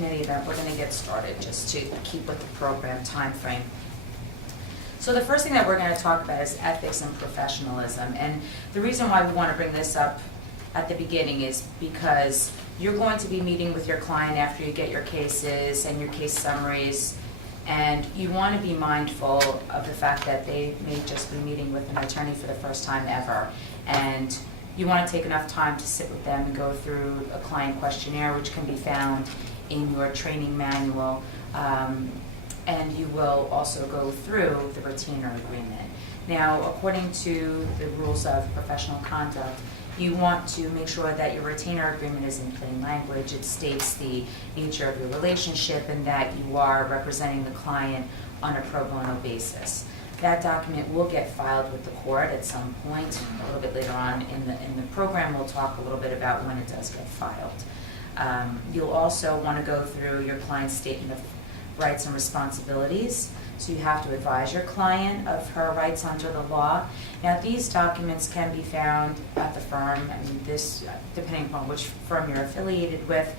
in any event, we're going to get started just to keep with the program time frame. So the first thing that we're going to talk about is ethics and professionalism. And the reason why we want to bring this up at the beginning is because you're going to be meeting with your client after you get your cases and your case summaries, and you want to be mindful of the fact that they may just be meeting with an attorney for the first time ever. And you want to take enough time to sit with them and go through a client questionnaire, which can be found in your training manual. And you will also go through the retainer agreement. Now, according to the rules of professional conduct, you want to make sure that your retainer agreement is in plain language. It states the nature of your relationship and that you are representing the client on a pro bono basis. That document will get filed with the court at some point. A little bit later on in the program, we'll talk a little bit about when it does get filed. You'll also want to go through your client's statement of rights and responsibilities. So you have to advise your client of her rights under the law. Now, these documents can be found at the firm. I mean, this, depending upon which firm you're affiliated with,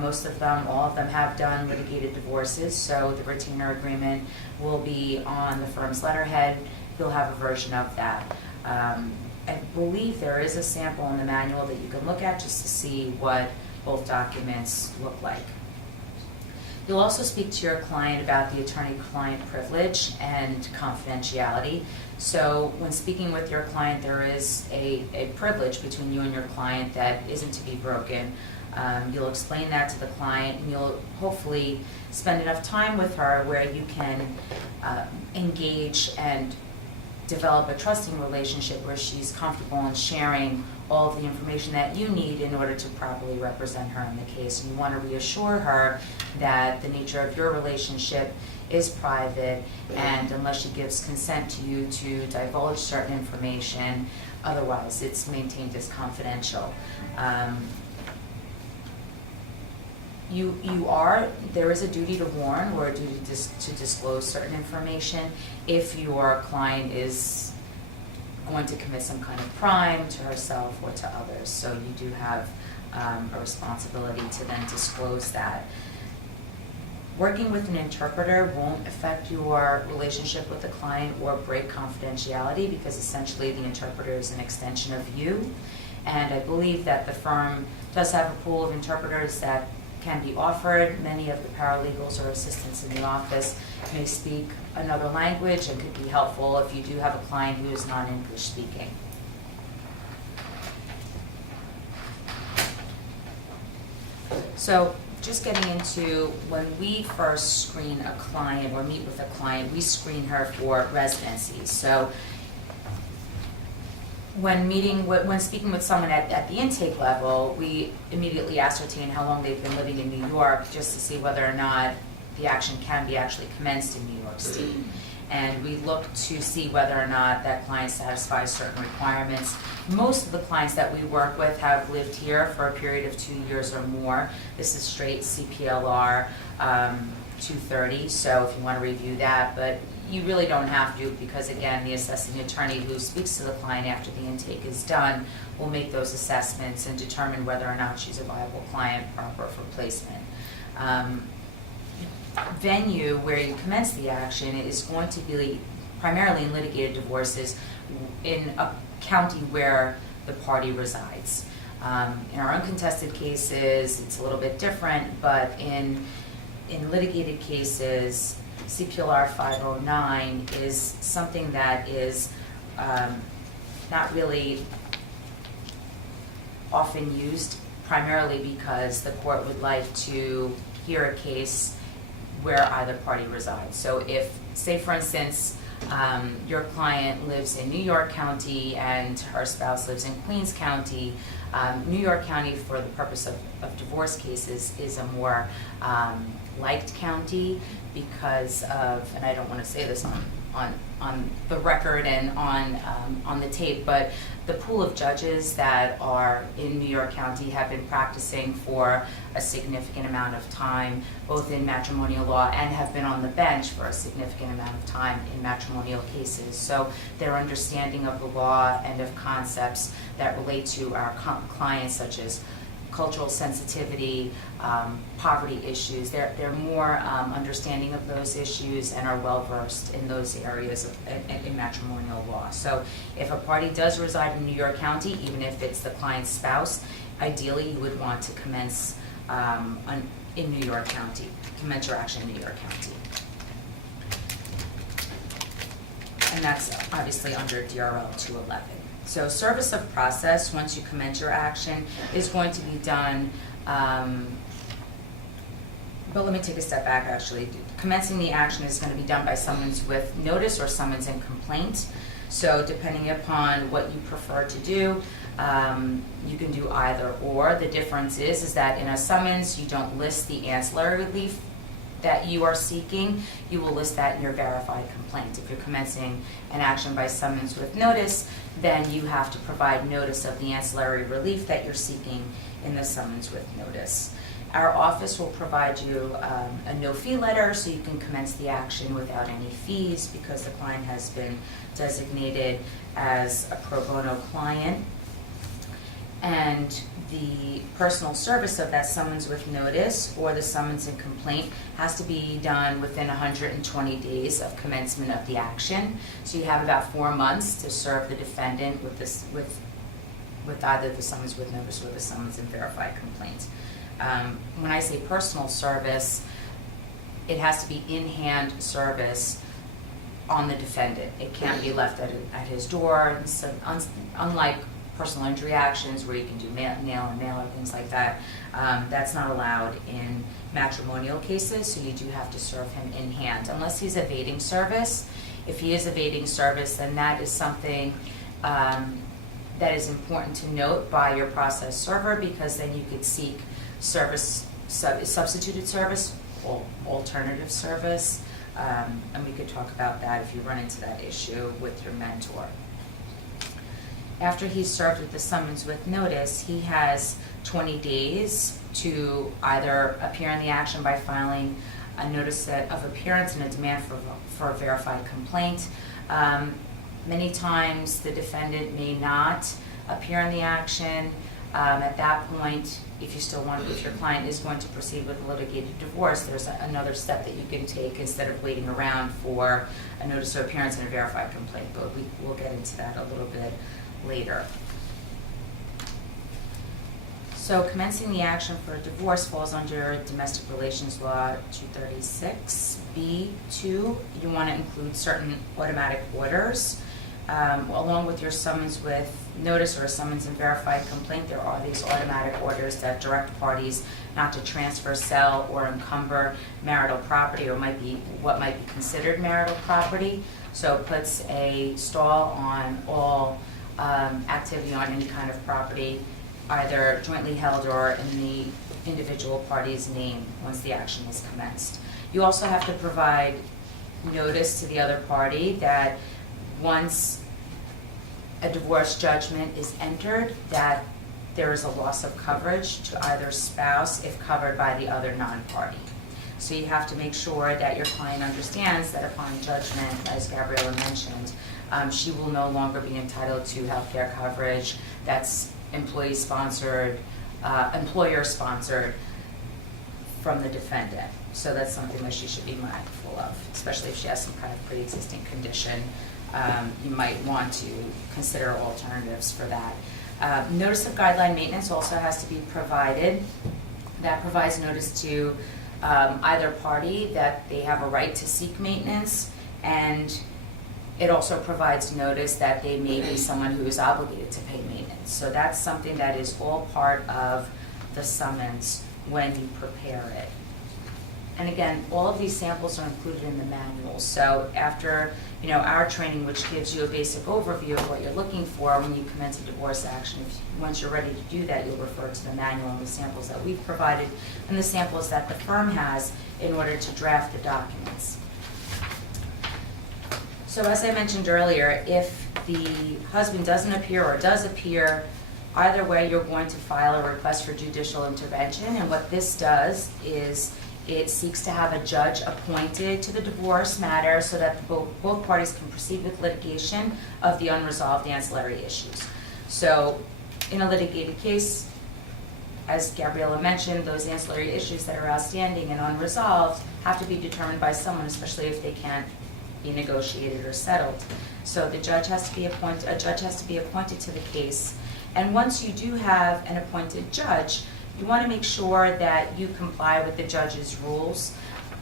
most of them, all of them have done litigated divorces, so the retainer agreement will be on the firm's letterhead. You'll have a version of that. I believe there is a sample in the manual that you can look at just to see what both documents look like. You'll also speak to your client about the attorney-client privilege and confidentiality. So when speaking with your client, there is a privilege between you and your client that isn't to be broken. You'll explain that to the client, and you'll hopefully spend enough time with her where you can engage and develop a trusting relationship where she's comfortable in sharing all of the information that you need in order to properly represent her in the case. And you want to reassure her that the nature of your relationship is private, and unless she gives consent to you to divulge certain information, otherwise it's maintained as confidential. There is a duty to warn or a duty to disclose certain information if your client is going to commit some kind of crime to herself or to others. So you do have a responsibility to then disclose that. Working with an interpreter won't affect your relationship with the client or break confidentiality, because essentially the interpreter is an extension of you. And I believe that the firm does have a pool of interpreters that can be offered. Many of the paralegals or assistants in the office may speak another language and could be helpful if you do have a client who is non-English speaking. So just getting into when we first screen a client or meet with a client, we screen her for residency. So when speaking with someone at the intake level, we immediately ascertain how long they've been living in New York, just to see whether or not the action can be actually commenced in New York State. And we look to see whether or not that client satisfies certain requirements. Most of the clients that we work with have lived here for a period of 2 years or more. This is straight CPLR 230, so if you want to review that, but you really don't have to, because again, the assessing attorney who speaks to the client after the intake is done will make those assessments and determine whether or not she's a viable client proper for placement. Venue where you commence the action is going to be primarily in litigated divorces in a county where the party resides. In our uncontested cases, it's a little bit different, but in litigated cases, CPLR 509 is something that is not really often used, primarily because the court would like to hear a case where either party resides. So if, say for instance, your client lives in New York County and her spouse lives in Queens County, New York County, for the purpose of divorce cases, is a more liked county because of, and I don't want to say this on the record and on the tape, but the pool of judges that are in New York County have been practicing for a significant amount of time, both in matrimonial law, and have been on the bench for a significant amount of time in matrimonial cases. So their understanding of the law and of concepts that relate to our clients, such as cultural sensitivity, poverty issues. They're more understanding of those issues and are well-versed in those areas in matrimonial law. So if a party does reside in New York County, even if it's the client's spouse, ideally you would want to commence in New York County, commence your action in New York County. And that's obviously under DRL 211. So service of process, once you commence your action, is going to be done, but let me take a step back actually. Commencing the action is going to be done by summons with notice or summons and complaint. So depending upon what you prefer to do, you can do either or. The difference is that in a summons, you don't list the ancillary relief that you are seeking. You will list that in your verified complaint. If you're commencing an action by summons with notice, then you have to provide notice of the ancillary relief that you're seeking in the summons with notice. Our office will provide you a no-fee letter so you can commence the action without any fees because the client has been designated as a pro bono client. And the personal service of that summons with notice or the summons and complaint has to be done within 120 days of commencement of the action. So you have about 4 months to serve the defendant with either the summons with notice or the summons and verified complaint. When I say personal service, it has to be in-hand service on the defendant. It can't be left at his door. So unlike personal injury actions where you can do nail and mail or things like that, that's not allowed in matrimonial cases, so you do have to serve him in hand unless he's evading service. If he is evading service, then that is something that is important to note by your process server, because then you could seek service, substituted service, or alternative service, and we could talk about that if you run into that issue with your mentor. After he's served with the summons with notice, he has 20 days to either appear in the action by filing a notice of appearance and a demand for a verified complaint. Many times the defendant may not appear in the action. At that point, if your client is going to proceed with a litigated divorce, there's another step that you can take instead of waiting around for a notice of appearance and a verified complaint, but we'll get into that a little bit later. So commencing the action for a divorce falls under Domestic Relations Law 236B2. You want to include certain automatic orders. Along with your summons with notice or a summons and verified complaint, there are these automatic orders that direct parties not to transfer, sell, or encumber marital property or what might be considered marital property. So it puts a stall on all activity on any kind of property, either jointly held or in the individual party's name once the action is commenced. You also have to provide notice to the other party that once a divorce judgment is entered, that there is a loss of coverage to either spouse if covered by the other non-party. So you have to make sure that your client understands that upon judgment, as Gabriella mentioned, she will no longer be entitled to health care coverage that's employer-sponsored from the defendant. So that's something that she should be mindful of, especially if she has some kind of pre-existing condition. You might want to consider alternatives for that. Notice of guideline maintenance also has to be provided. That provides notice to either party that they have a right to seek maintenance, and it also provides notice that they may be someone who is obligated to pay maintenance. So that's something that is all part of the summons when you prepare it. And again, all of these samples are included in the manual. So after our training, which gives you a basic overview of what you're looking for when you commence a divorce action, once you're ready to do that, you'll refer to the manual and the samples that we've provided and the samples that the firm has in order to draft the documents. So as I mentioned earlier, if the husband doesn't appear or does appear, either way you're going to file a request for judicial intervention, and what this does is it seeks to have a judge appointed to the divorce matter so that both parties can proceed with litigation of the unresolved ancillary issues. So in a litigated case, as Gabriella mentioned, those ancillary issues that are outstanding and unresolved have to be determined by someone, especially if they can't be negotiated or settled. So the judge has to be appointed, a judge has to be appointed to the case. And once you do have an appointed judge, you want to make sure that you comply with the judge's rules.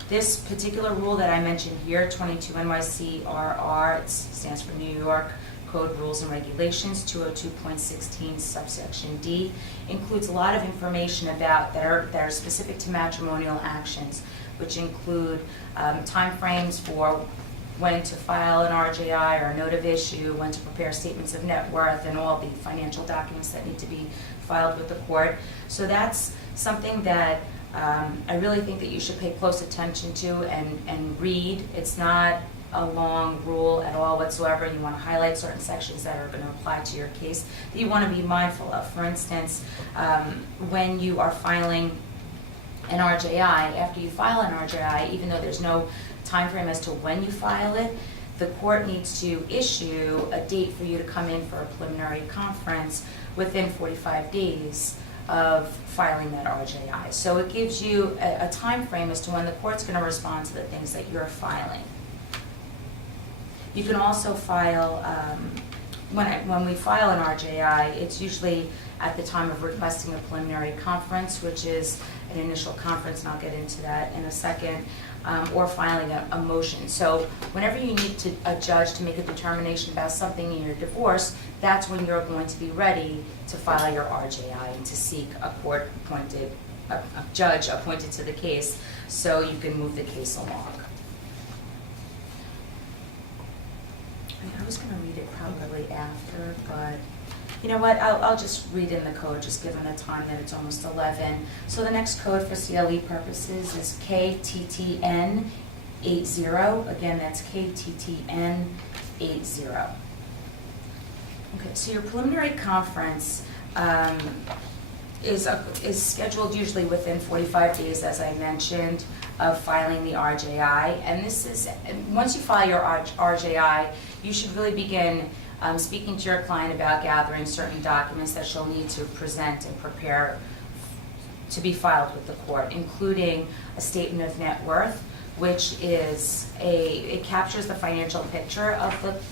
This particular rule that I mentioned here, 22 NYC-RR, it stands for New York Code Rules and Regulations, 202.16 subsection D, includes a lot of information about that are specific to matrimonial actions, which include timeframes for when to file an RJI or a note of issue, when to prepare statements of net worth, and all the financial documents that need to be filed with the court. So that's something that I really think that you should pay close attention to and read. It's not a long rule at all whatsoever. You want to highlight certain sections that are going to apply to your case that you want to be mindful of. For instance, when you are filing an RJI, after you file an RJI, even though there's no time frame as to when you file it, the court needs to issue a date for you to come in for a preliminary conference within 45 days of filing that RJI. So it gives you a time frame as to when the court's going to respond to the things that you're filing. You can also file, when we file an RJI, it's usually at the time of requesting a preliminary conference, which is an initial conference, and I'll get into that in a second, or filing a motion. So whenever you need a judge to make a determination about something in your divorce, that's when you're going to be ready to file your RJI and to seek a court-appointed, a judge appointed to the case so you can move the case along. I was going to read it probably after, but you know what, I'll just read in the code, just given the time that it's almost 11. So the next code for CLE purposes is KTTN 80. Again, that's KTTN 80. Okay, so your preliminary conference is scheduled usually within 45 days, as I mentioned, of filing the RJI. And this is, once you file your RJI, you should really begin speaking to your client about gathering certain documents that she'll need to present and prepare to be filed with the court, including a statement of net worth, which is it captures the financial picture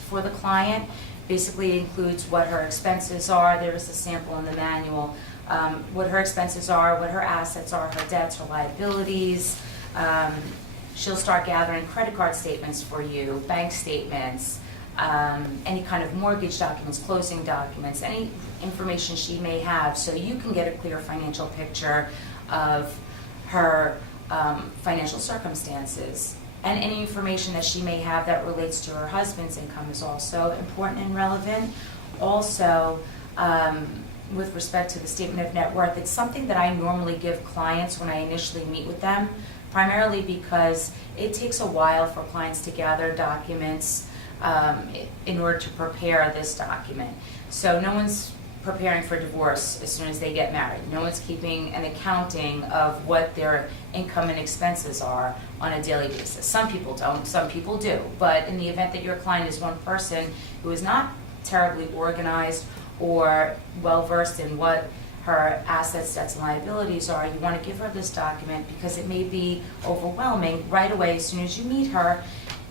for the client. Basically includes what her expenses are. There is a sample in the manual. What her expenses are, what her assets are, her debts, her liabilities. She'll start gathering credit card statements for you, bank statements, any kind of mortgage documents, closing documents, any information she may have, so you can get a clear financial picture of her financial circumstances. And any information that she may have that relates to her husband's income is also important and relevant. Also, with respect to the statement of net worth, it's something that I normally give clients when I initially meet with them, primarily because it takes a while for clients to gather documents in order to prepare this document. So no one's preparing for divorce as soon as they get married. No one's keeping an accounting of what their income and expenses are on a daily basis. Some people don't, some people do. But in the event that your client is one person who is not terribly organized or well-versed in what her assets, debts, and liabilities are, you want to give her this document because it may be overwhelming right away as soon as you meet her,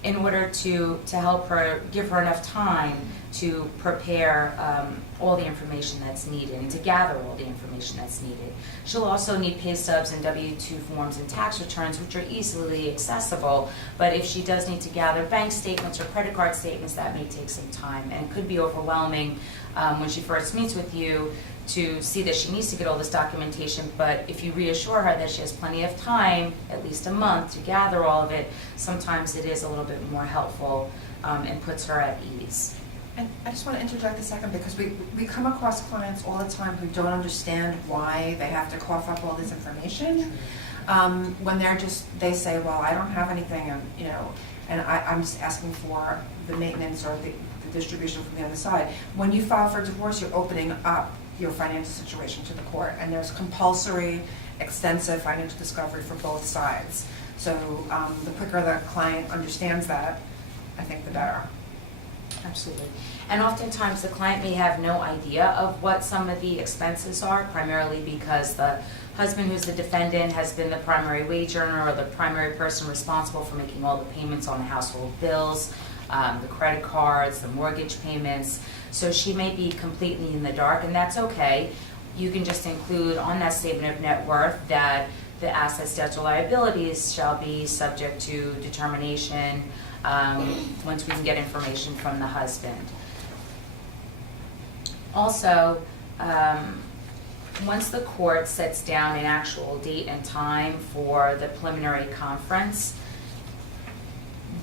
in order to help her, give her enough time to prepare all the information that's needed and to gather all the information that's needed. She'll also need pay stubs and W-2 forms and tax returns, which are easily accessible, but if she does need to gather bank statements or credit card statements, that may take some time and could be overwhelming when she first meets with you to see that she needs to get all this documentation. But if you reassure her that she has plenty of time, at least a month, to gather all of it, sometimes it is a little bit more helpful and puts her at ease. And I just want to interject a second, because we come across clients all the time who don't understand why they have to cough up all this information. When they say, well, I don't have anything, and I'm just asking for the maintenance or the distribution from the other side. When you file for divorce, you're opening up your financial situation to the court, and there's compulsory, extensive financial discovery for both sides. So the quicker the client understands that, I think the better. Absolutely. And oftentimes the client may have no idea of what some of the expenses are, primarily because the husband who's the defendant has been the primary wage earner or the primary person responsible for making all the payments on the household bills, the credit cards, the mortgage payments. So she may be completely in the dark, and that's okay. You can just include on that statement of net worth that the assets, debts, or liabilities shall be subject to determination once we can get information from the husband. Also, once the court sets down an actual date and time for the preliminary conference,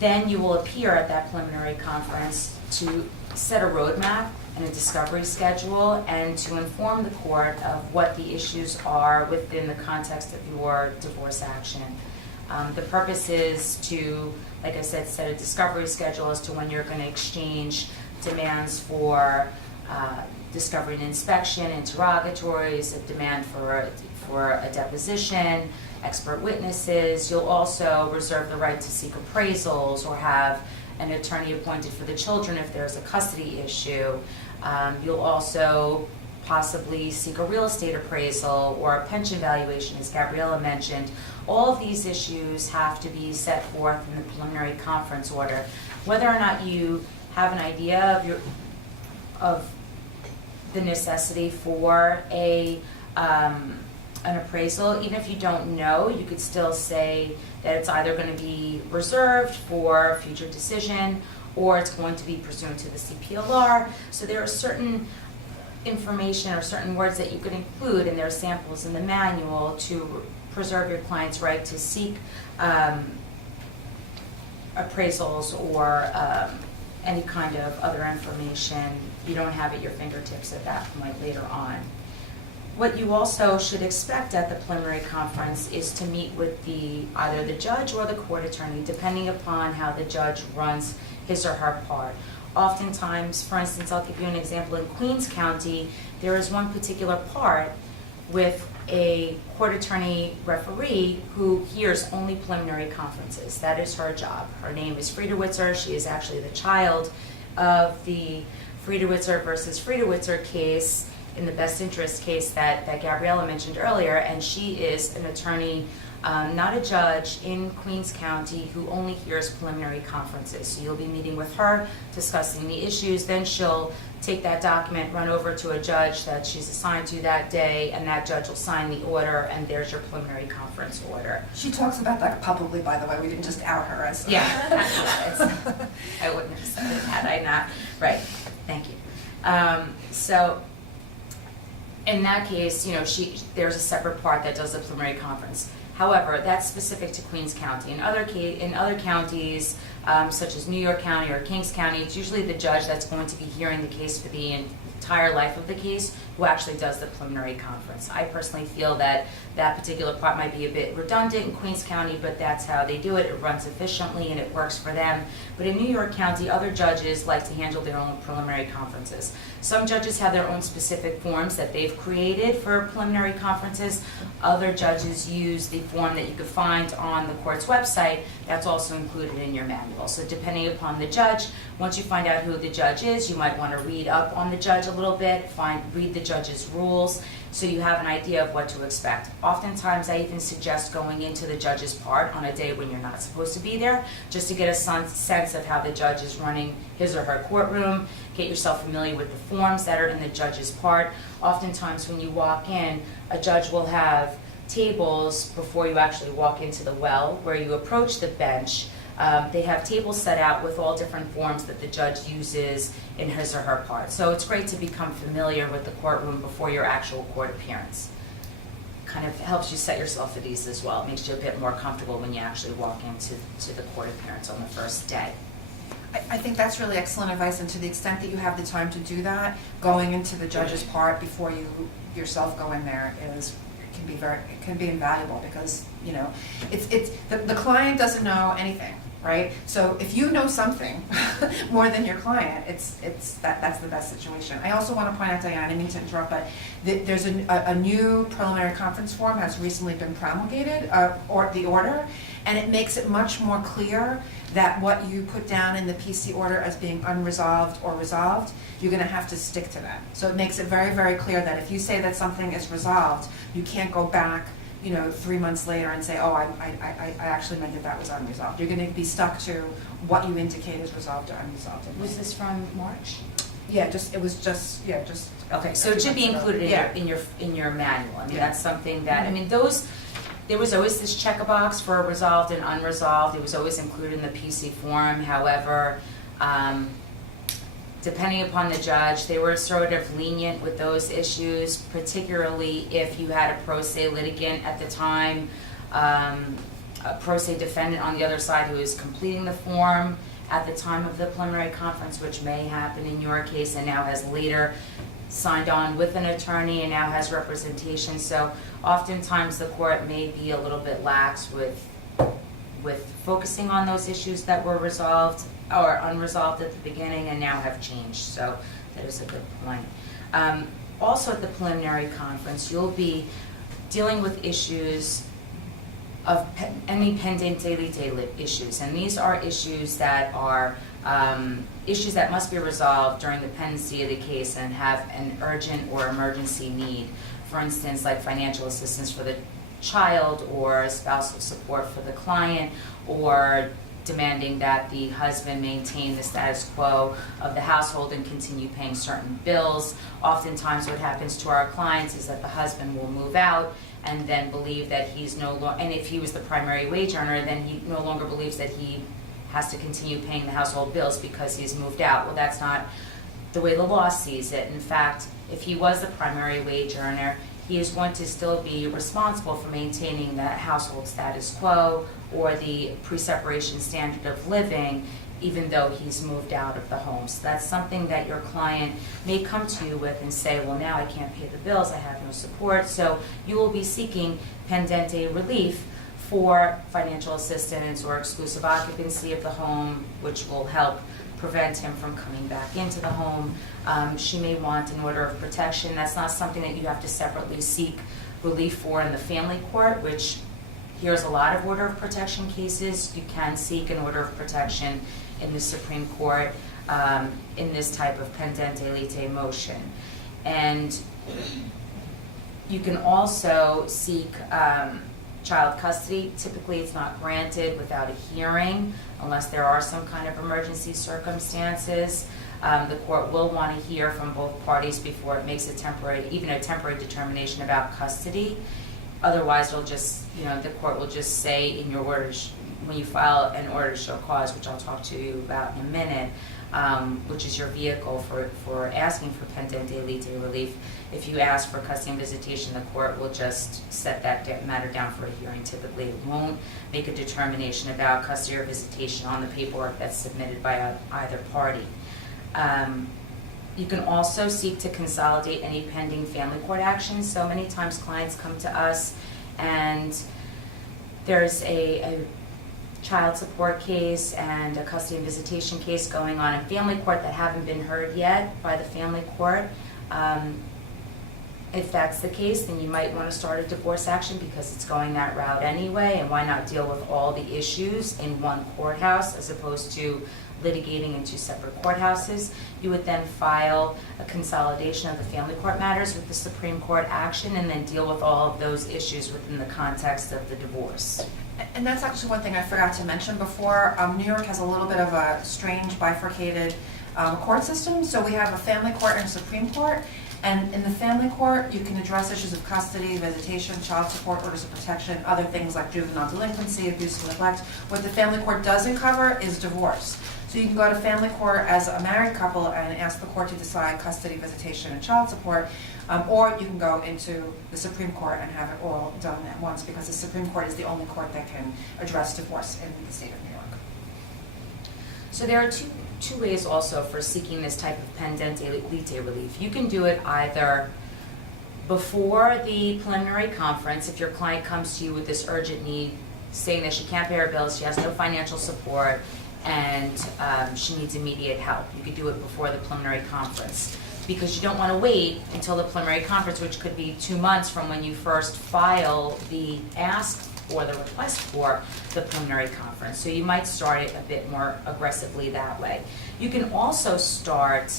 then you will appear at that preliminary conference to set a roadmap and a discovery schedule and to inform the court of what the issues are within the context of your divorce action. The purpose is to, like I said, set a discovery schedule as to when you're going to exchange demands for discovery and inspection, interrogatories, a demand for a deposition, expert witnesses. You'll also reserve the right to seek appraisals or have an attorney appointed for the children if there's a custody issue. You'll also possibly seek a real estate appraisal or a pension valuation, as Gabriella mentioned. All of these issues have to be set forth in the preliminary conference order. Whether or not you have an idea of the necessity for an appraisal, even if you don't know, you could still say that it's either going to be reserved for future decision or it's going to be pursuant to the CPLR. So there are certain information or certain words that you could include, and there are samples in the manual to preserve your client's right to seek appraisals or any kind of other information you don't have at your fingertips at that point later on. What you also should expect at the preliminary conference is to meet with either the judge or the court attorney, depending upon how the judge runs his or her part. Oftentimes, for instance, I'll give you an example. In Queens County, there is one particular part with a court attorney referee who hears only preliminary conferences. That is her job. Her name is Friedewitzer. She is actually the child of the Friedewitzer versus Friedewitzer case, in the best interest case that Gabriella mentioned earlier, and she is an attorney, not a judge, in Queens County who only hears preliminary conferences. So you'll be meeting with her, discussing the issues, then she'll take that document, run over to a judge that she's assigned to that day, and that judge will sign the order, and there's your preliminary conference order. She talks about that publicly, by the way. We didn't just out her as... Yeah, absolutely. I wouldn't have said it had I not. Right, thank you. So in that case, there's a separate part that does the preliminary conference. However, that's specific to Queens County. In other counties, such as New York County or Kings County, it's usually the judge that's going to be hearing the case for the entire life of the case who actually does the preliminary conference. I personally feel that that particular part might be a bit redundant in Queens County, but that's how they do it. It runs efficiently and it works for them. But in New York County, other judges like to handle their own preliminary conferences. Some judges have their own specific forms that they've created for preliminary conferences. Other judges use the form that you could find on the court's website. That's also included in your manual. So depending upon the judge, once you find out who the judge is, you might want to read up on the judge a little bit, read the judge's rules, so you have an idea of what to expect. Oftentimes, I even suggest going into the judge's part on a day when you're not supposed to be there, just to get a sense of how the judge is running his or her courtroom, get yourself familiar with the forms that are in the judge's part. Oftentimes, when you walk in, a judge will have tables before you actually walk into the well, where you approach the bench. They have tables set out with all different forms that the judge uses in his or her part. So it's great to become familiar with the courtroom before your actual court appearance. Kind of helps you set yourself at ease as well. It makes you a bit more comfortable when you actually walk into the court appearance on the first day. I think that's really excellent advice, and to the extent that you have the time to do that, going into the judge's part before you yourself go in there can be invaluable, because the client doesn't know anything right? So if you know something more than your client, that's the best situation. I also want to point out, Diane, I didn't mean to interrupt, but there's a new preliminary conference form has recently been promulgated, or the order, and it makes it much more clear that what you put down in the PC order as being unresolved or resolved, you're going to have to stick to that. So it makes it very, very clear that if you say that something is resolved, you can't go back 3 months later and say, oh, I actually meant that was unresolved. You're going to be stuck to what you indicate is resolved or unresolved. Was this from March? Yeah, it was just. Okay, so it should be included in your manual. I mean, that's something that, I mean, there was always this check-a-box for resolved and unresolved. It was always included in the PC form. However, depending upon the judge, they were sort of lenient with those issues, particularly if you had a pro se litigant at the time, a pro se defendant on the other side who was completing the form at the time of the preliminary conference, which may happen in your case, and now has later signed on with an attorney and now has representation. So oftentimes the court may be a little bit lax with focusing on those issues that were resolved or unresolved at the beginning and now have changed. So that is a good point. Also at the preliminary conference, you'll be dealing with issues of any pendente litigated issues, and these are issues that are issues that must be resolved during the pendency of the case and have an urgent or emergency need. For instance, like financial assistance for the child or spousal support for the client, or demanding that the husband maintain the status quo of the household and continue paying certain bills. Oftentimes what happens to our clients is that the husband will move out and then believe that he's no longer, and if he was the primary wage earner, then he no longer believes that he has to continue paying the household bills because he's moved out. Well, that's not the way the law sees it. In fact, if he was the primary wage earner, he is going to still be responsible for maintaining the household status quo or the pre-separation standard of living, even though he's moved out of the home. So that's something that your client may come to you with and say, well, now I can't pay the bills, I have no support. So you will be seeking pendente relief for financial assistance or exclusive occupancy of the home, which will help prevent him from coming back into the home. She may want an order of protection. That's not something that you have to separately seek relief for in the family court, which here's a lot of order of protection cases. You can seek an order of protection in the Supreme Court in this type of pendente lite motion. And you can also seek child custody. Typically it's not granted without a hearing unless there are some kind of emergency circumstances. The court will want to hear from both parties before it makes a temporary determination about custody. Otherwise, it'll just, the court will just say in your orders, when you file an order to show cause, which I'll talk to you about in a minute, which is your vehicle for asking for pendente lite relief. If you ask for custody and visitation, the court will just set that matter down for a hearing. Typically, it won't make a determination about custody or visitation on the paperwork that's submitted by either party. You can also seek to consolidate any pending family court actions. So many times clients come to us and there's a child support case and a custody and visitation case going on in family court that haven't been heard yet by the family court. If that's the case, then you might want to start a divorce action because it's going that route anyway, and why not deal with all the issues in one courthouse as opposed to litigating in two separate courthouses. You would then file a consolidation of the family court matters with the Supreme Court action and then deal with all of those issues within the context of the divorce. And that's actually one thing I forgot to mention before. New York has a little bit of a strange bifurcated court system. So we have a family court and a Supreme Court. And in the family court, you can address issues of custody, visitation, child support, orders of protection, other things like juvenile delinquency, abuse and neglect. What the family court doesn't cover is divorce. So you can go to family court as a married couple and ask the court to decide custody, visitation, and child support, or you can go into the Supreme Court and have it all done at once, because the Supreme Court is the only court that can address divorce in the state of New York. So there are two ways also for seeking this type of pendente lite relief. You can do it either before the preliminary conference, if your client comes to you with this urgent need saying that she can't pay her bills, she has no financial support, and she needs immediate help. You could do it before the preliminary conference, because you don't want to wait until the preliminary conference, which could be 2 months from when you first file the ask or the request for the preliminary conference. So you might start it a bit more aggressively that way. You can also start,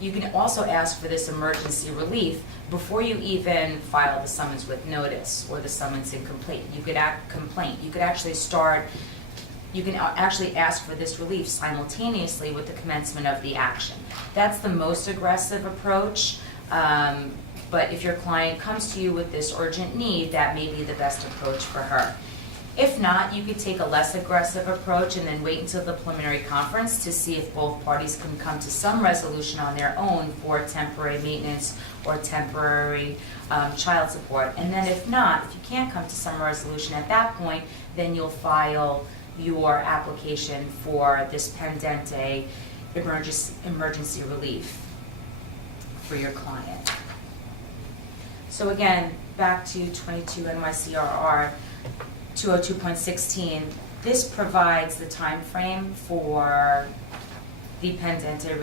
you can also ask for this emergency relief before you even file the summons with notice or the summons in complaint. You could actually start, you can actually ask for this relief simultaneously with the commencement of the action. That's the most aggressive approach. But if your client comes to you with this urgent need, that may be the best approach for her. If not, you could take a less aggressive approach and then wait until the preliminary conference to see if both parties can come to some resolution on their own for temporary maintenance or temporary child support. And then if not, if you can't come to some resolution at that point, then you'll file your application for this pendente emergency relief for your client. So again, back to 22 NYCRR 202.16, this provides the time frame for the pendente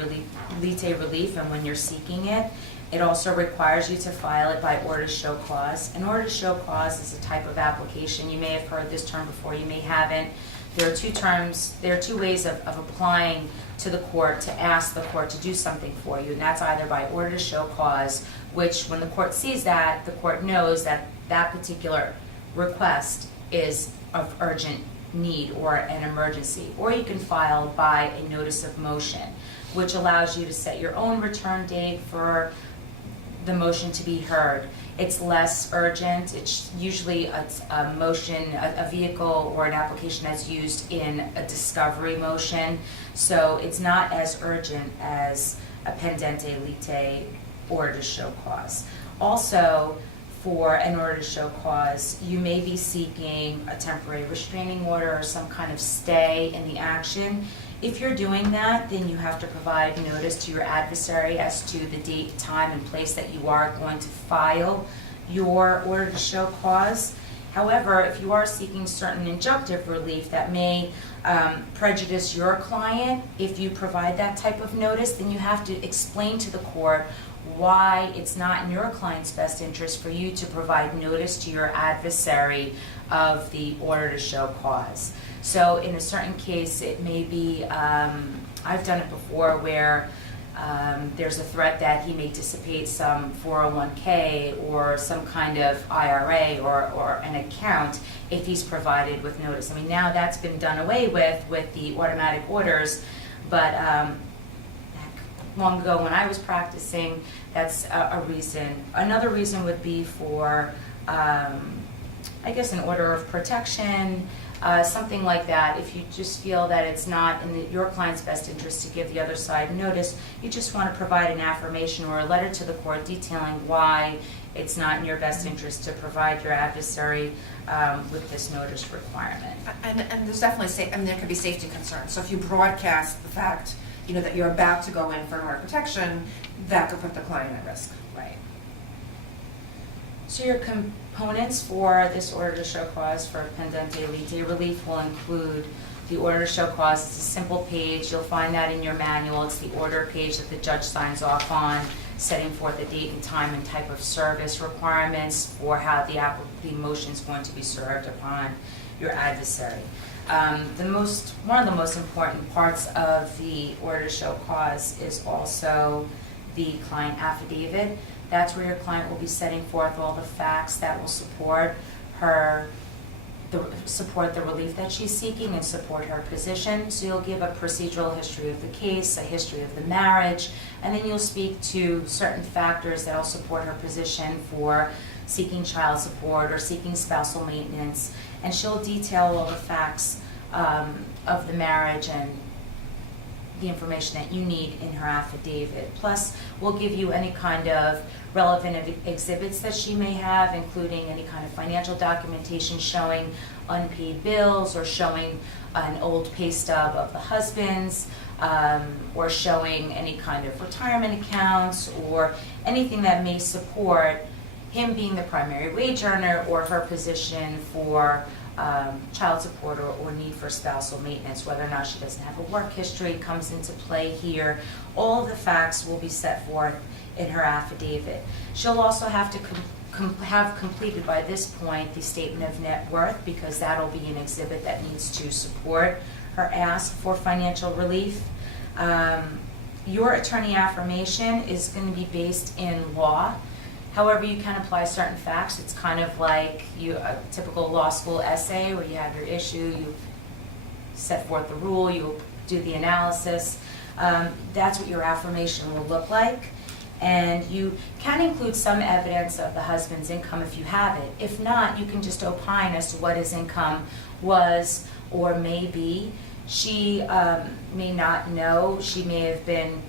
lite relief and when you're seeking it. It also requires you to file it by order to show cause. An order to show cause is a type of application. You may have heard this term before, you may haven't. There are two ways of applying to the court to ask the court to do something for you, and that's either by order to show cause, which when the court sees that, the court knows that that particular request is of urgent need or an emergency. Or you can file by a notice of motion, which allows you to set your own return date for the motion to be heard. It's less urgent. It's usually a motion, a vehicle or an application that's used in a discovery motion. So it's not as urgent as a pendente lite order to show cause. Also, for an order to show cause, you may be seeking a temporary restraining order or some kind of stay in the action. If you're doing that, then you have to provide notice to your adversary as to the date, time, and place that you are going to file your order to show cause. However, if you are seeking certain injunctive relief that may prejudice your client, if you provide that type of notice, then you have to explain to the court why it's not in your client's best interest for you to provide notice to your adversary of the order to show cause. So in a certain case, it may be, I've done it before, where there's a threat that he may dissipate some 401k or some kind of IRA or an account if he's provided with notice. I mean, now that's been done away with the automatic orders, but long ago when I was practicing, that's a reason. Another reason would be for, I guess, an order of protection, something like that. If you just feel that it's not in your client's best interest to give the other side notice, you just want to provide an affirmation or a letter to the court detailing why it's not in your best interest to provide your adversary with this notice requirement. And there's definitely, there could be safety concerns. So if you broadcast the fact, that you're about to go in for an order of protection, that could put the client at risk. Right. So your components for this order to show cause for pendente lite relief will include the order to show cause. It's a simple page. You'll find that in your manual. It's the order page that the judge signs off on, setting forth the date and time and type of service requirements for how the motion is going to be served upon your adversary. One of the most important parts of the order to show cause is also the client affidavit. That's where your client will be setting forth all the facts that will support the relief that she's seeking and support her position. So you'll give a procedural history of the case, a history of the marriage, and then you'll speak to certain factors that will support her position for seeking child support or seeking spousal maintenance. And she'll detail all the facts of the marriage and the information that you need in her affidavit. Plus, we'll give you any kind of relevant exhibits that she may have, including any kind of financial documentation showing unpaid bills or showing an old pay stub of the husband's, or showing any kind of retirement accounts or anything that may support him being the primary wage earner or her position for child support or need for spousal maintenance, whether or not she doesn't have a work history comes into play here. All of the facts will be set forth in her affidavit. She'll also have to have completed by this point the statement of net worth, because that'll be an exhibit that needs to support her ask for financial relief. Your attorney affirmation is going to be based in law. However, you can apply certain facts. It's kind of like a typical law school essay where you have your issue, you set forth the rule, you do the analysis. That's what your affirmation will look like. And you can include some evidence of the husband's income if you have it. If not, you can just opine as to what his income was or may be. She may not know. She may have been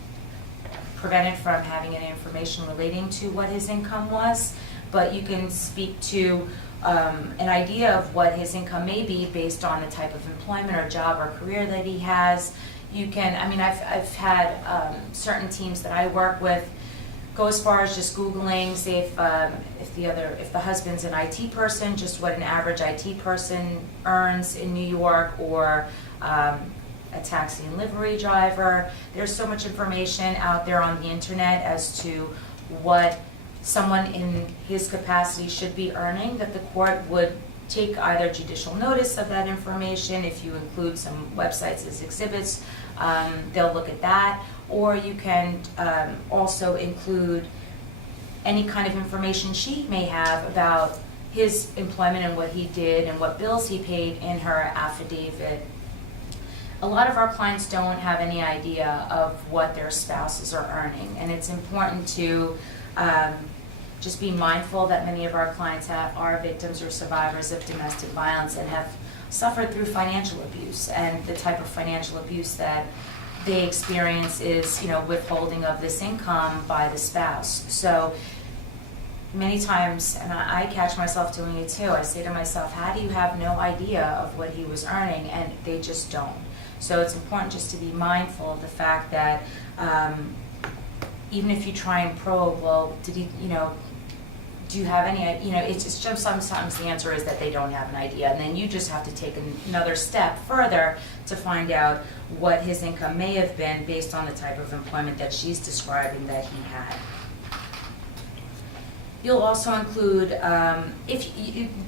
prevented from having any information relating to what his income was, but you can speak to an idea of what his income may be based on the type of employment or job or career that he has. You can, I mean, I've had certain teams that I work with go as far as just Googling, say if the husband's an IT person, just what an average IT person earns in New York, or a taxi and livery driver. There's so much information out there on the internet as to what someone in his capacity should be earning, that the court would take either judicial notice of that information. If you include some websites as exhibits, they'll look at that. Or you can also include any kind of information she may have about his employment and what he did and what bills he paid in her affidavit. A lot of our clients don't have any idea of what their spouses are earning, and it's important to just be mindful that many of our clients are victims or survivors of domestic violence and have suffered through financial abuse, and the type of financial abuse that they experience is, withholding of this income by the spouse. So many times, and I catch myself doing it too, I say to myself, how do you have no idea of what he was earning? And they just don't. So it's important just to be mindful of the fact that even if you try and probe, well, did he, do you have any, it's just sometimes the answer is that they don't have an idea. And then you just have to take another step further to find out what his income may have been based on the type of employment that she's describing that he had. You'll also include,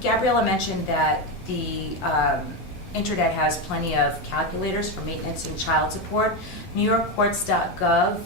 Gabriella mentioned that the Internet has plenty of calculators for maintenance and child support. NewYorkCourts.gov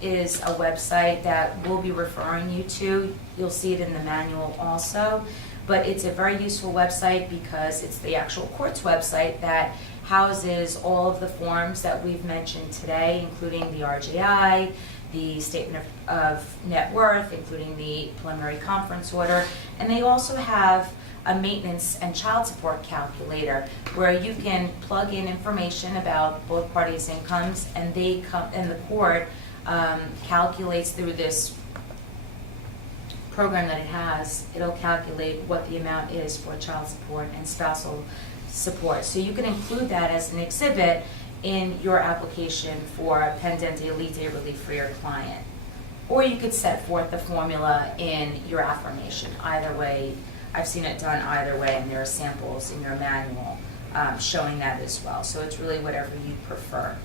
is a website that we'll be referring you to. You'll see it in the manual also. But it's a very useful website because it's the actual court's website that houses all of the forms that we've mentioned today, including the RJI, the statement of net worth, including the preliminary conference order. And they also have a maintenance and child support calculator where you can plug in information about both parties' incomes, and the court calculates through this program that it has. It'll calculate what the amount is for child support and spousal support. So you can include that as an exhibit in your application for a pendente lite relief for your client. Or you could set forth the formula in your affirmation. Either way, I've seen it done either way, and there are samples in your manual showing that as well. So it's really whatever you prefer.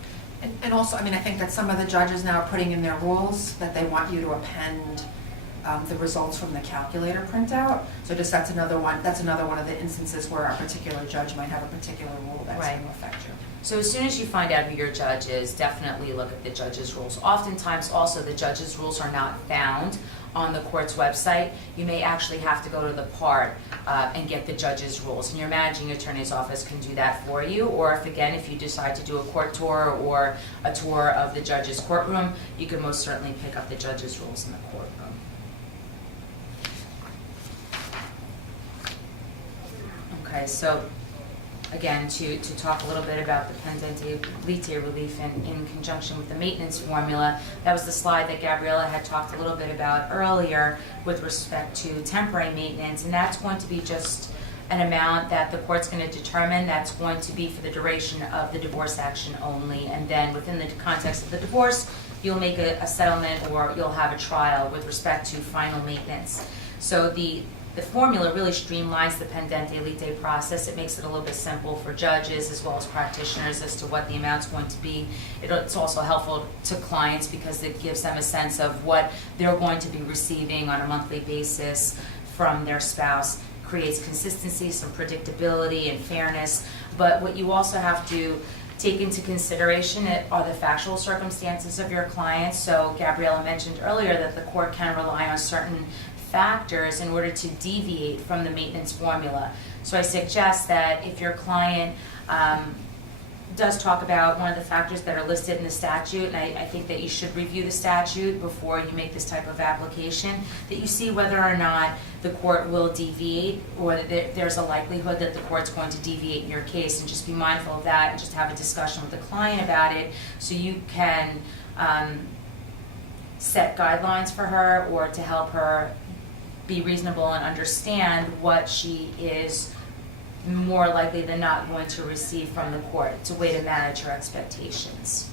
And also, I think that some of the judges now are putting in their rules that they want you to append the results from the calculator printout. So just that's another one of the instances where a particular judge might have a particular rule that's going to affect you. So as soon as you find out who your judge is, definitely look at the judge's rules. Oftentimes also the judge's rules are not found on the court's website. You may actually have to go to the part and get the judge's rules, and your managing attorney's office can do that for you. Or if you decide to do a court tour or a tour of the judge's courtroom, you can most certainly pick up the judge's rules in the courtroom. Okay, so again, to talk a little bit about the pendente lite relief in conjunction with the maintenance formula, that was the slide that Gabriella had talked a little bit about earlier with respect to temporary maintenance, and that's going to be just an amount that the court's going to determine. That's going to be for the duration of the divorce action only, and then within the context of the divorce, you'll make a settlement or you'll have a trial with respect to final maintenance. So the formula really streamlines the pendente lite process. It makes it a little bit simple for judges as well as practitioners as to what the amount's going to be. It's also helpful to clients because it gives them a sense of what they're going to be receiving on a monthly basis from their spouse. Creates consistency, some predictability and fairness. But what you also have to take into consideration are the factual circumstances of your clients. So Gabriella mentioned earlier that the court can rely on certain factors in order to deviate from the maintenance formula. So I suggest that if your client does talk about one of the factors that are listed in the statute, and I think that you should review the statute before you make this type of application, that you see whether or not the court will deviate or that there's a likelihood that the court's going to deviate in your case, and just be mindful of that and just have a discussion with the client about it so you can set guidelines for her or to help her be reasonable and understand what she is more likely than not going to receive from the court. It's a way to manage her expectations.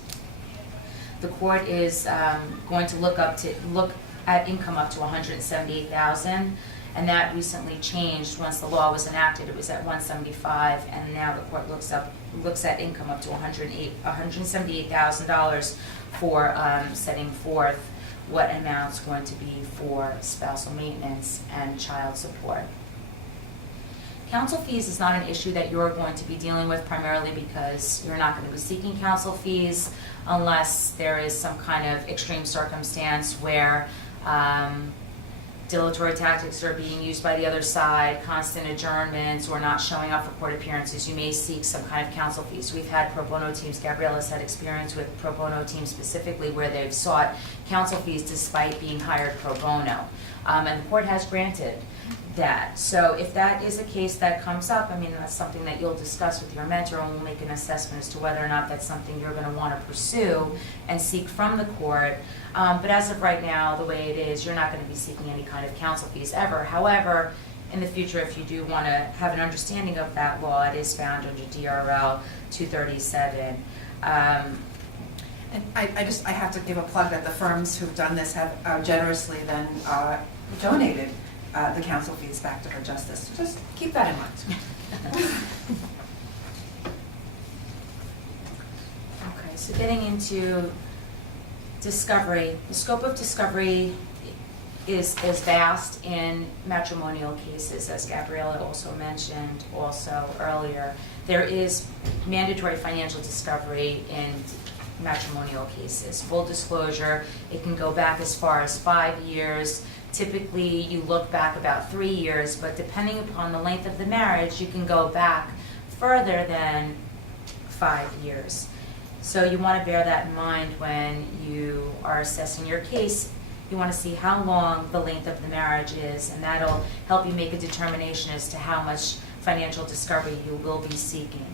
The court is going to look at income up to $178,000, and that recently changed once the law was enacted. It was at $175,000, and now the court looks at income up to $178,000 for setting forth what amount's going to be for spousal maintenance and child support. Counsel fees is not an issue that you're going to be dealing with, primarily because you're not going to be seeking counsel fees unless there is some kind of extreme circumstance where dilatory tactics are being used by the other side, constant adjournments, or not showing up for court appearances. You may seek some kind of counsel fees. We've had pro bono teams, Gabriella's had experience with pro bono teams specifically where they've sought counsel fees despite being hired pro bono. And the court has granted that. So if that is a case that comes up, I mean, that's something that you'll discuss with your mentor, and we'll make an assessment as to whether or not that's something you're going to want to pursue and seek from the court. But as of right now, the way it is, you're not going to be seeking any kind of counsel fees ever. However, in the future, if you do want to have an understanding of that law, it is found under DRL 237. And I have to give a plug that the firms who've done this have generously then donated the counsel fees back to her justice. So just keep that in mind. Okay, so getting into discovery. The scope of discovery is vast in matrimonial cases, as Gabriella also mentioned earlier. There is mandatory financial discovery in matrimonial cases. Full disclosure, it can go back as far as 5 years. Typically, you look back about 3 years, but depending upon the length of the marriage, you can go back further than 5 years. So you want to bear that in mind when you are assessing your case. You want to see how long the length of the marriage is, and that'll help you make a determination as to how much financial discovery you will be seeking.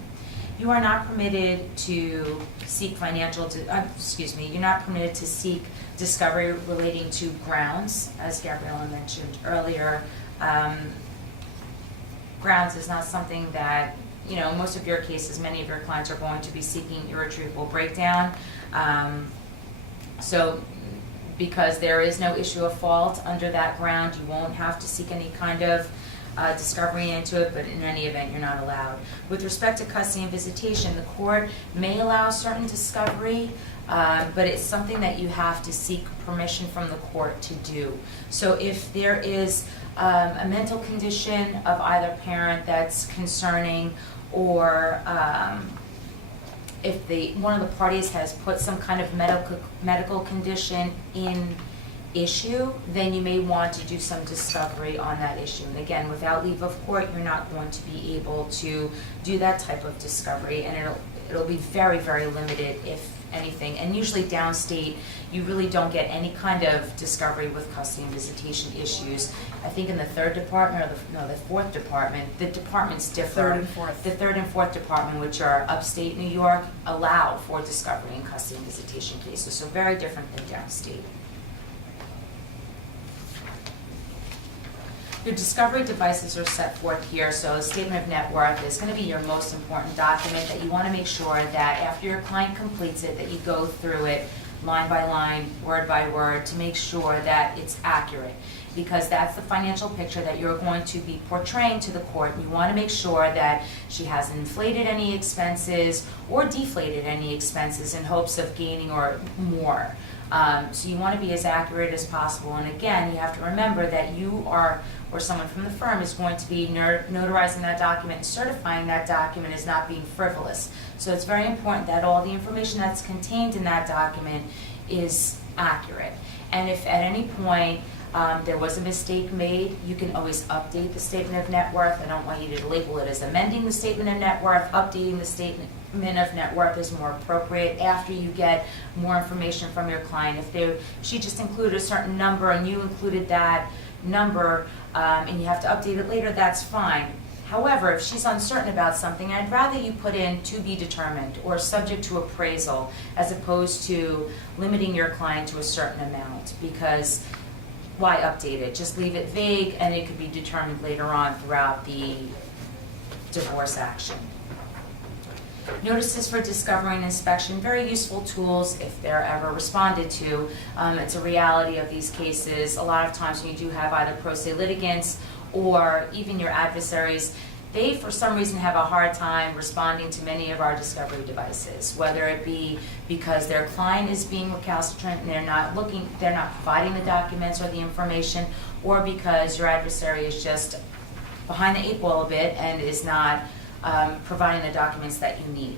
You are not permitted to seek you're not permitted to seek discovery relating to grounds, as Gabriella mentioned earlier. Grounds is not something that, most of your cases, many of your clients are going to be seeking irretrievable breakdown. So because there is no issue of fault under that ground, you won't have to seek any kind of discovery into it, but in any event, you're not allowed. With respect to custody and visitation, the court may allow certain discovery, but it's something that you have to seek permission from the court to do. So if there is a mental condition of either parent that's concerning, or if one of the parties has put some kind of medical condition in issue, then you may want to do some discovery on that issue. And again, without leave of court, you're not going to be able to do that type of discovery, and it'll be very, very limited, if anything. And usually downstate, you really don't get any kind of discovery with custody and visitation issues. I think in the third department, or the fourth department, the departments differ. Third and fourth. The third and fourth department, which are upstate New York, allow for discovery in custody and visitation cases, so very different than downstate. Your discovery devices are set forth here, so a statement of net worth is going to be your most important document that you want to make sure that after your client completes it, that you go through it line by line, word by word, to make sure that it's accurate. Because that's the financial picture that you're going to be portraying to the court. You want to make sure that she hasn't inflated any expenses or deflated any expenses in hopes of gaining or more. So you want to be as accurate as possible. And again, you have to remember that you are, or someone from the firm is going to be notarizing that document and certifying that document as not being frivolous. So it's very important that all the information that's contained in that document is accurate. And if at any point there was a mistake made, you can always update the statement of net worth. I don't want you to label it as amending the statement of net worth. Updating the statement of net worth is more appropriate after you get more information from your client. If she just included a certain number and you included that number and you have to update it later, that's fine. However, if she's uncertain about something, I'd rather you put in to be determined or subject to appraisal as opposed to limiting your client to a certain amount, because why update it? Just leave it vague and it could be determined later on throughout the divorce action. Notices for discovery and inspection, very useful tools if they're ever responded to. It's a reality of these cases. A lot of times when you do have either pro se litigants or even your adversaries, they for some reason have a hard time responding to many of our discovery devices, whether it be because their client is being recalcitrant and they're not providing the documents or the information, or because your adversary is just behind the 8 ball a bit and is not providing the documents that you need.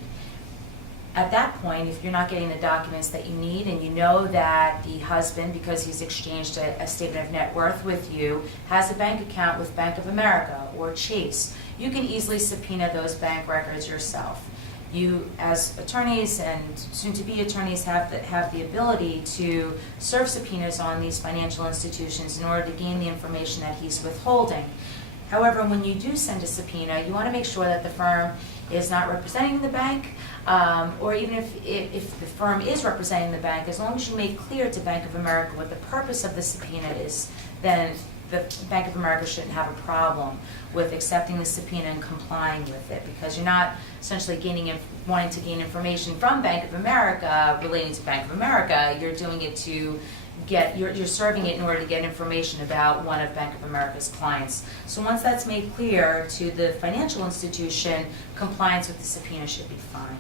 At that point, if you're not getting the documents that you need and you know that the husband, because he's exchanged a statement of net worth with you, has a bank account with Bank of America or Chase, you can easily subpoena those bank records yourself. You, as attorneys and soon-to-be attorneys, have the ability to serve subpoenas on these financial institutions in order to gain the information that he's withholding. However, when you do send a subpoena, you want to make sure that the firm is not representing the bank, or even if the firm is representing the bank, as long as you make clear to Bank of America what the purpose of the subpoena is, then the Bank of America shouldn't have a problem with accepting the subpoena and complying with it, because you're not essentially wanting to gain information from Bank of America relating to Bank of America. You're doing it to you're serving it in order to get information about one of Bank of America's clients. So once that's made clear to the financial institution, compliance with the subpoena should be fine.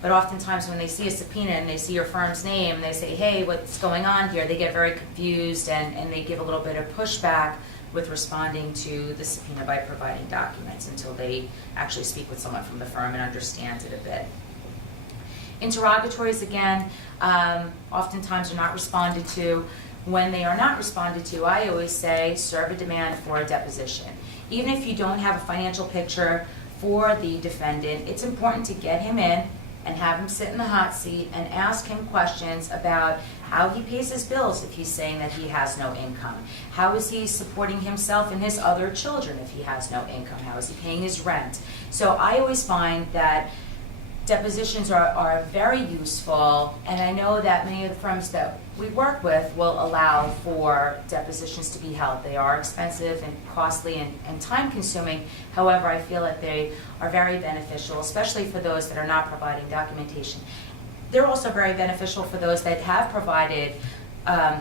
But oftentimes when they see a subpoena and they see your firm's name and they say, hey, what's going on here, they get very confused and they give a little bit of pushback with responding to the subpoena by providing documents until they actually speak with someone from the firm and understand it a bit. Interrogatories, again, oftentimes are not responded to. When they are not responded to, I always say serve a demand for a deposition. Even if you don't have a financial picture for the defendant, it's important to get him in and have him sit in the hot seat and ask him questions about how he pays his bills if he's saying that he has no income. How is he supporting himself and his other children if he has no income? How is he paying his rent? So I always find that depositions are very useful, and I know that many of the firms that we work with will allow for depositions to be held. They are expensive and costly and time-consuming. However, I feel that they are very beneficial, especially for those that are not providing documentation. They're also very beneficial for those that have provided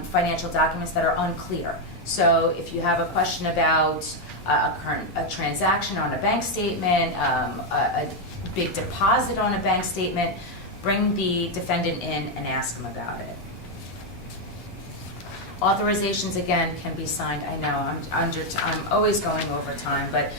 financial documents that are unclear. So if you have a question about a transaction on a bank statement, a big deposit on a bank statement, bring the defendant in and ask them about it. Authorizations, again, can be signed. I know I'm always going over time, but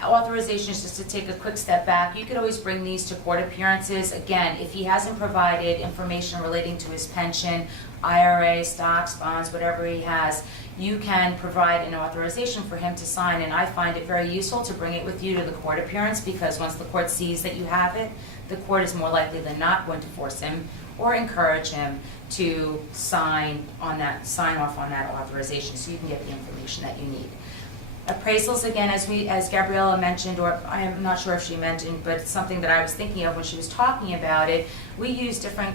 authorizations, just to take a quick step back, you could always bring these to court appearances. Again, if he hasn't provided information relating to his pension, IRA, stocks, bonds, whatever he has, you can provide an authorization for him to sign, and I find it very useful to bring it with you to the court appearance, because once the court sees that you have it, the court is more likely than not going to force him or encourage him to sign off on that authorization, so you can get the information that you need. Appraisals, again, as Gabriella mentioned, or I am not sure if she mentioned, but it's something that I was thinking of when she was talking about it. We use different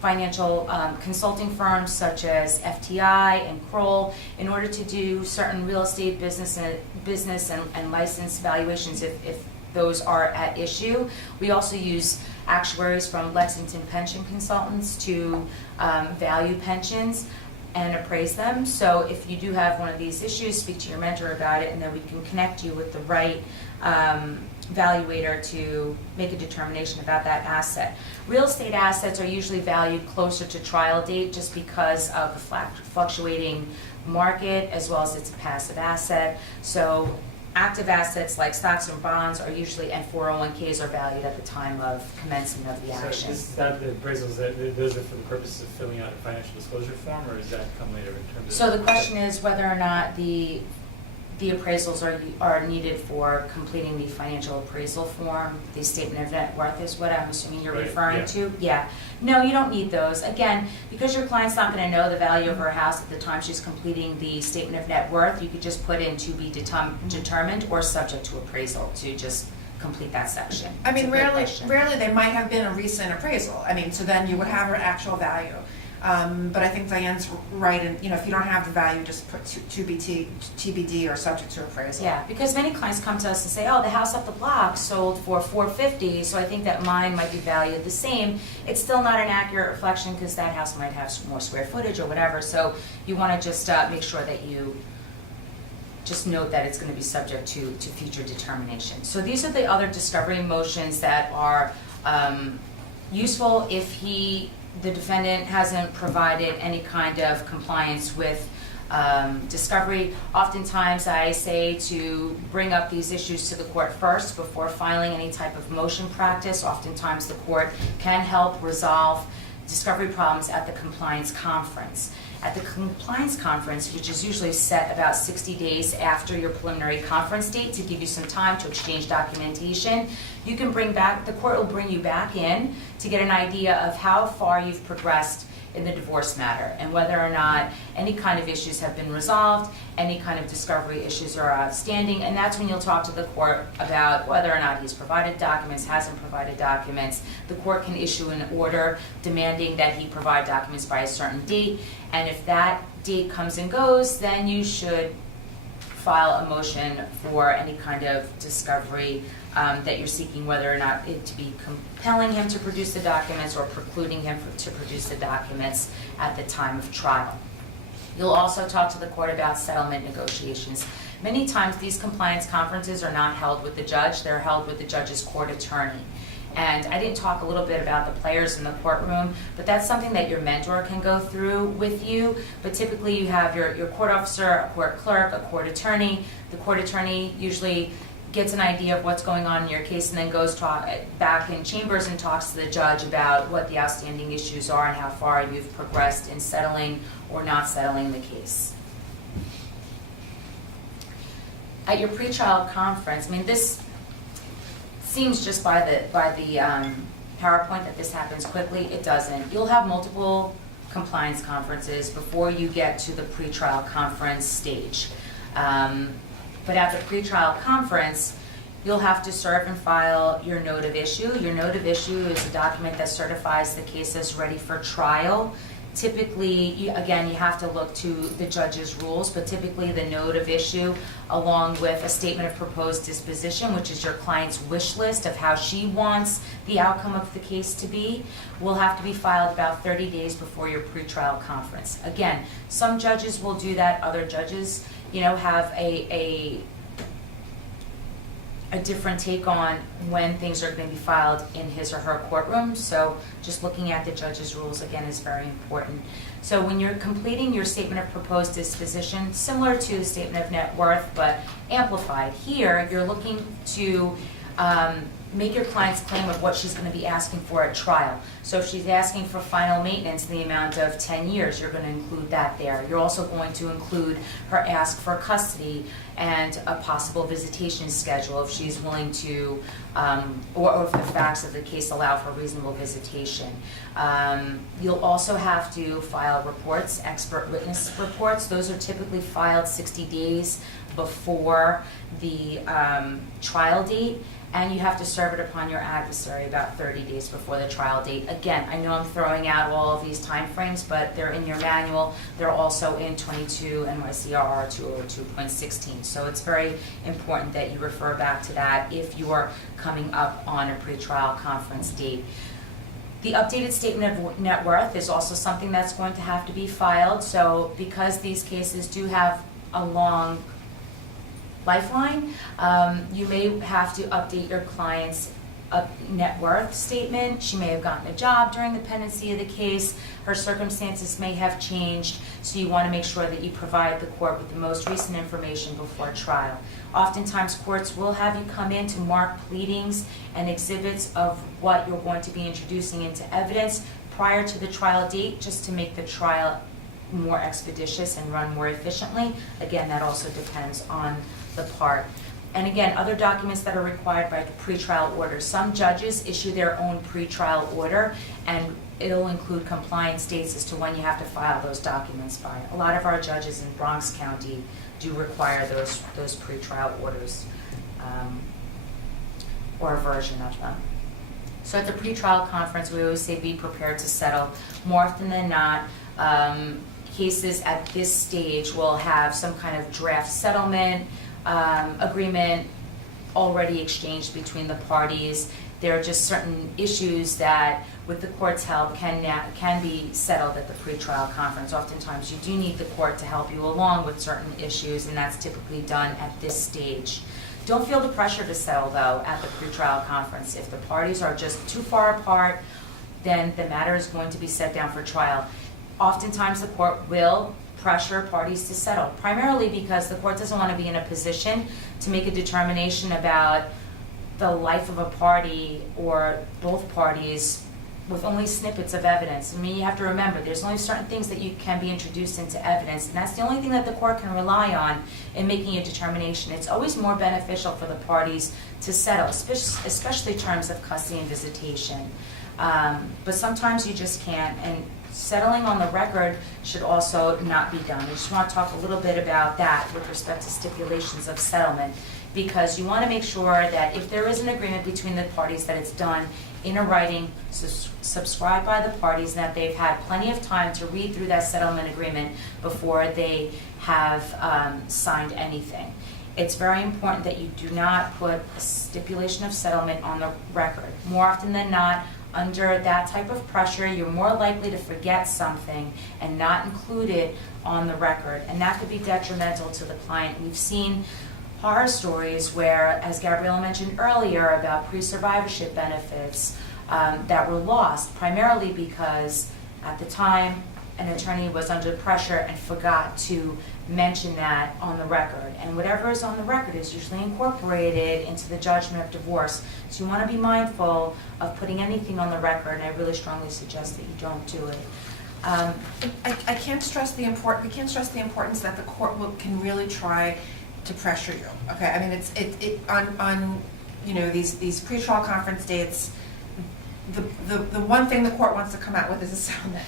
financial consulting firms such as FTI and Kroll in order to do certain real estate business and license valuations if those are at issue. We also use actuaries from Lexington Pension Consultants to value pensions and appraise them. So if you do have one of these issues, speak to your mentor about it, and then we can connect you with the right valuator to make a determination about that asset. Real estate assets are usually valued closer to trial date just because of the fluctuating market as well as it's a passive asset. So active assets like stocks and bonds are usually, and 401ks are valued at the time of commencement of the So action. this is not the appraisals, those are for the purposes of filling out a financial disclosure form, or does that come later in terms of? So the question is whether or not the appraisals are needed for completing the financial appraisal form. The statement of net worth is what I'm assuming you're Right, referring yeah. to? Yeah. No, you don't need those. Again, because your client's not going to know the value of her house at the time she's completing the statement of net worth, you could just put in to be determined or subject to appraisal to just complete that section. I mean, It's a great rarely, question. rarely they might have been a recent appraisal. I mean, so then you would have her actual value. But I think Diane's right, and if you don't have the value, just put TBD or subject to appraisal. Yeah, because many clients come to us and say, oh, the house up the block sold for $450, so I think that mine might be valued the same. It's still not an accurate reflection because that house might have more square footage or whatever, so you want to just make sure that you just note that it's going to be subject to future determination. So these are the other discovery motions that are useful if the defendant hasn't provided any kind of compliance with discovery. Oftentimes I say to bring up these issues to the court first before filing any type of motion practice. Oftentimes the court can help resolve discovery problems at the compliance conference. At the compliance conference, which is usually set about 60 days after your preliminary conference date to give you some time to exchange documentation, you can the court will bring you back in to get an idea of how far you've progressed in the divorce matter and whether or not any kind of issues have been resolved, any kind of discovery issues are outstanding, and that's when you'll talk to the court about whether or not he's provided documents, hasn't provided documents. The court can issue an order demanding that he provide documents by a certain date, and if that date comes and goes, then you should file a motion for any kind of discovery that you're seeking, whether or not it to be compelling him to produce the documents or precluding him to produce the documents at the time of trial. You'll also talk to the court about settlement negotiations. Many times these compliance conferences are not held with the judge, they're held with the judge's court attorney. And I didn't talk a little bit about the players in the courtroom, but that's something that your mentor can go through with you. But typically you have your court officer, a court clerk, a court attorney. The court attorney usually gets an idea of what's going on in your case and then goes back in chambers and talks to the judge about what the outstanding issues are and how far you've progressed in settling or not settling the case. At your pretrial conference, I mean, this seems just by the PowerPoint that this happens quickly. It doesn't. You'll have multiple compliance conferences before you get to the pretrial conference stage. But at the pretrial conference, you'll have to serve and file your note of issue. Your note of issue is a document that certifies the case is ready for trial. Typically, again, you have to look to the judge's rules, but typically the note of issue, along with a statement of proposed disposition, which is your client's wish list of how she wants the outcome of the case to be, will have to be filed about 30 days before your pretrial conference. Again, some judges will do that, other judges, have a different take on when things are going to be filed in his or her courtroom. So just looking at the judge's rules, again, is very important. So when you're completing your statement of proposed disposition, similar to the statement of net worth, but amplified, here you're looking to make your client's claim of what she's going to be asking for at trial. So if she's asking for final maintenance in the amount of 10 years, you're going to include that there. You're also going to include her ask for custody and a possible visitation schedule if she's willing to, or if the facts of the case allow for reasonable visitation. You'll also have to file reports, expert witness reports. Those are typically filed 60 days before the trial date. And you have to serve it upon your adversary about 30 days before the trial date. Again, I know I'm throwing out all of these timeframes, but they're in your manual. They're also in 22 NYCRR 202.16. So it's very important that you refer back to that if you are coming up on a pretrial conference date. The updated statement of net worth is also something that's going to have to be filed. So because these cases do have a long lifeline, you may have to update your client's net worth statement. She may have gotten a job during the pendency of the case. Her circumstances may have changed, so you want to make sure that you provide the court with the most recent information before trial. Oftentimes, courts will have you come in to mark pleadings and exhibits of what you're going to be introducing into evidence prior to the trial date, just to make the trial more expeditious and run more efficiently. Again, that also depends on the part. And again, other documents that are required by the pretrial order. Some judges issue their own pretrial order, and it'll include compliance dates as to when you have to file those documents by. A lot of our judges in Bronx County do require those pretrial orders, or a version of them. So at the pretrial conference, we always say be prepared to settle. More often than not, cases at this stage will have some kind of draft settlement agreement already exchanged between the parties. There are just certain issues that, with the court's help, can be settled at the pretrial conference. Oftentimes, you do need the court to help you along with certain issues, and that's typically done at this stage. Don't feel the pressure to settle, though, at the pretrial conference. If the parties are just too far apart, then the matter is going to be set down for trial. Oftentimes, the court will pressure parties to settle, primarily because the court doesn't want to be in a position to make a determination about the life of a party or both parties with only snippets of evidence. I mean, you have to remember, there's only certain things that you can be introduced into evidence, and that's the only thing that the court can rely on in making a determination. It's always more beneficial for the parties to settle, especially terms of custody and visitation. But sometimes you just can't, and settling on the record should also not be done. I just want to talk a little bit about that with respect to stipulations of settlement, because you want to make sure that if there is an agreement between the parties, that it's done in a writing, subscribed by the parties, and that they've had plenty of time to read through that settlement agreement before they have signed anything. It's very important that you do not put a stipulation of settlement on the record. More often than not, under that type of pressure, you're more likely to forget something and not include it on the record, and that could be detrimental to the client. We've seen horror stories where, as Gabriella mentioned earlier, about pre-survivorship benefits that were lost, primarily because at the time an attorney was under pressure and forgot to mention that on the record. And whatever is on the record is usually incorporated into the judgment of divorce. So you want to be mindful of putting anything on the record, and I really strongly suggest that you don't do it. I can't stress the importance that the court can really try to pressure you. Okay, I mean on these pretrial conference dates, the one thing the court wants to come out with is a settlement,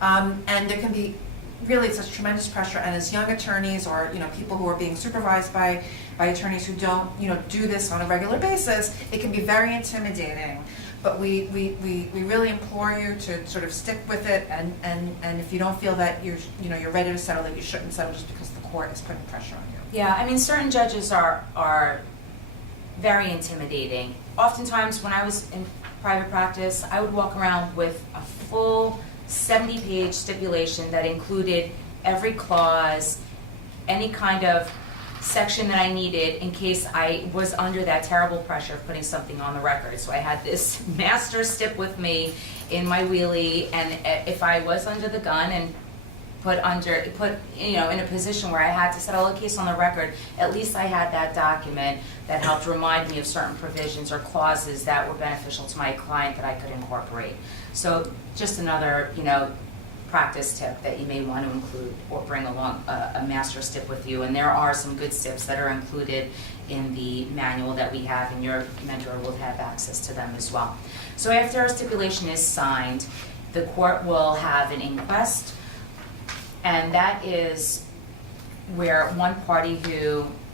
and there can be really such tremendous pressure. And as young attorneys, or people who are being supervised by attorneys who don't do this on a regular basis, it can be very intimidating. But we really implore you to sort of stick with it, and if you don't feel that you're ready to settle, that you shouldn't settle just because the court is putting pressure on you. Yeah, I mean, certain judges are very intimidating. Oftentimes, when I was in private practice, I would walk around with a full 70-page stipulation that included every clause, any kind of section that I needed in case I was under that terrible pressure of putting something on the record. So I had this master stip with me in my wheelie, and if I was under the gun and put in a position where I had to settle a case on the record, at least I had that document that helped remind me of certain provisions or clauses that were beneficial to my client that I could incorporate. So just another, practice tip that you may want to include or bring along a master stip with you. And there are some good stips that are included in the manual that we have, and your mentor will have access to them as well. So after our stipulation is signed, the court will have an inquest, and that is where one party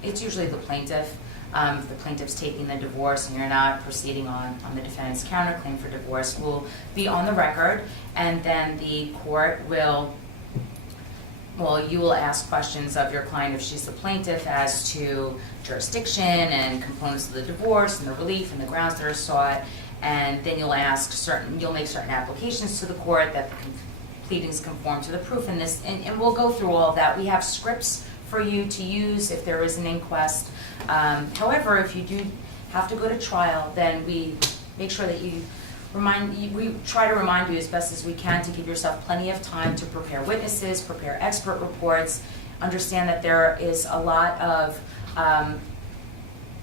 it's usually the plaintiff, if the plaintiff's taking the divorce and you're not proceeding on the defendant's counterclaim for divorce, will be on the record, and then the court will, well, you will ask questions of your client if she's the plaintiff as to jurisdiction and components of the divorce and the relief and the grounds that are sought, and then you'll make certain applications to the court that the pleadings conform to the proof in this, and we'll go through all of that. We have scripts for you to use if there is an inquest. However, if you do have to go to trial, then we make sure that we try to remind you as best as we can to give yourself plenty of time to prepare witnesses, prepare expert reports, understand that there is a lot of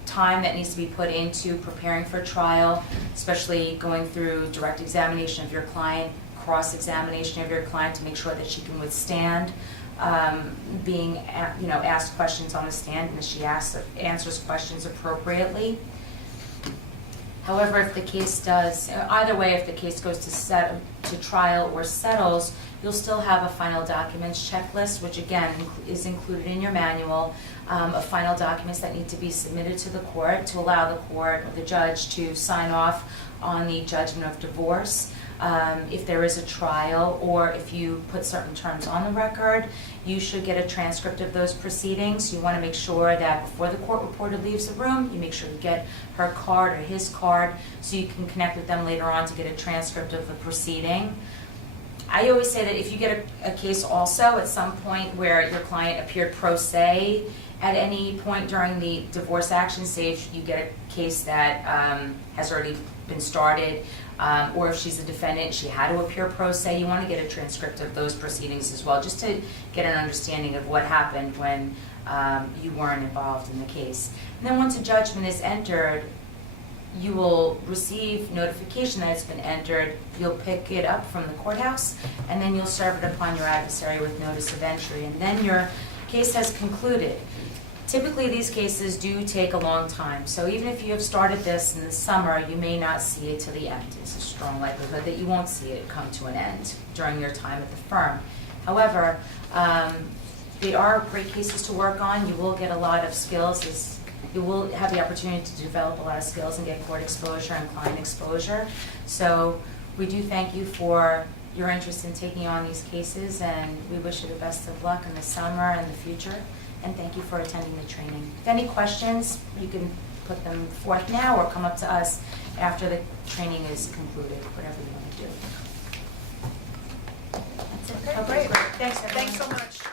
time that needs to be put into preparing for trial, especially going through direct examination of your client, cross-examination of your client to make sure that she can withstand being asked questions on the stand, and that she answers questions appropriately. However, if the case does, either way, if the case goes to trial or settles, you'll still have a final documents checklist, which again is included in your manual, of final documents that need to be submitted to the court to allow the court or the judge to sign off on the judgment of divorce. If there is a trial, or if you put certain terms on the record, you should get a transcript of those proceedings. You want to make sure that before the court reporter leaves the room, you make sure you get her card or his card so you can connect with them later on to get a transcript of the proceeding. I always say that if you get a case also at some point where your client appeared pro se at any point during the divorce action stage, you get a case that has already been started, or if she's a defendant, she had to appear pro se, you want to get a transcript of those proceedings as well, just to get an understanding of what happened when you weren't involved in the case. And then once a judgment is entered, you will receive notification that it's been entered. You'll pick it up from the courthouse, and then you'll serve it upon your adversary with notice of entry, and then your case has concluded. Typically, these cases do take a long time, so even if you have started this in the summer, you may not see it to the end. It's a strong likelihood that you won't see it come to an end during your time at the firm. However, they are great cases to work on. You will get a lot of skills. You will have the opportunity to develop a lot of skills and get court exposure and client exposure. So we do thank you for your interest in taking on these cases, and we wish you the best of luck in the summer and the future. And thank you for attending the training. If any questions, you can put them forth now or come up to us after the training is concluded, whatever you want to do. That's it. Okay, great. Thanks, everyone. Thanks so much.